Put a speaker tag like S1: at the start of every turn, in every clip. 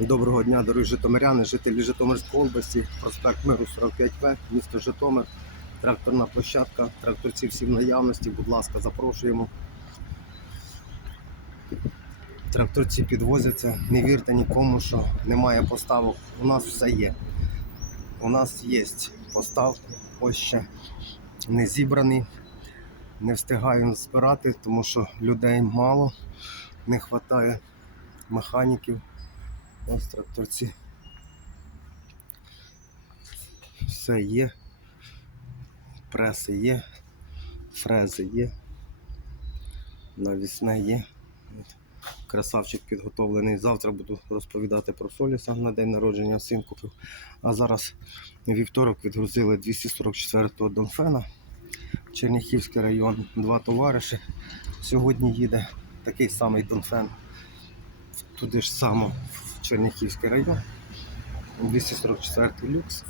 S1: Доброго дня, дорогі Житомиряни, жителі Житомирської області, проспект Миру 45В, місто Житомир, тракторна площадка, тракторці всі в наявності, будь ласка, запрошуємо. Тракторці підвозяться, не вірте нікому, що немає поставок. У нас все є. У нас є поставки, ось ще не зібрані. Не встигаємо збирати, тому що людей мало, не вистачає механіків. Ось тракторці. Все є, преси є, фрези є, навісне є. Красавчик підготовлений. Завтра буду розповідати про Соліса на день народження син купив. А зараз вівторок відгрузили 244-го Донфена, Черняхівський район, два товариші. Сьогодні їде такий самий Донфен, туди ж само Черняхівський район. 244 люкс.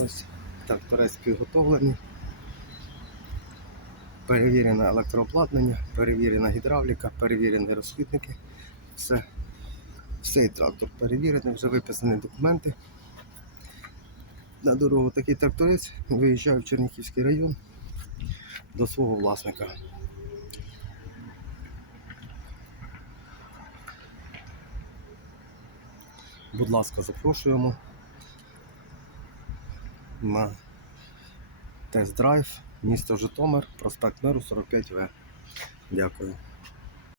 S1: Ось тракторець підготовлений. Перевірене електрообладнання, перевірена гідравліка, перевірені розхідники. Все. Всей трактор перевірений, вже виписані документи. На дорогу такий тракторець виїжджає в Чернігівський район до свого власника. Будь ласка, запрошуємо на тест-драйв, місто Житомир, проспект Миру 45В. Дякую.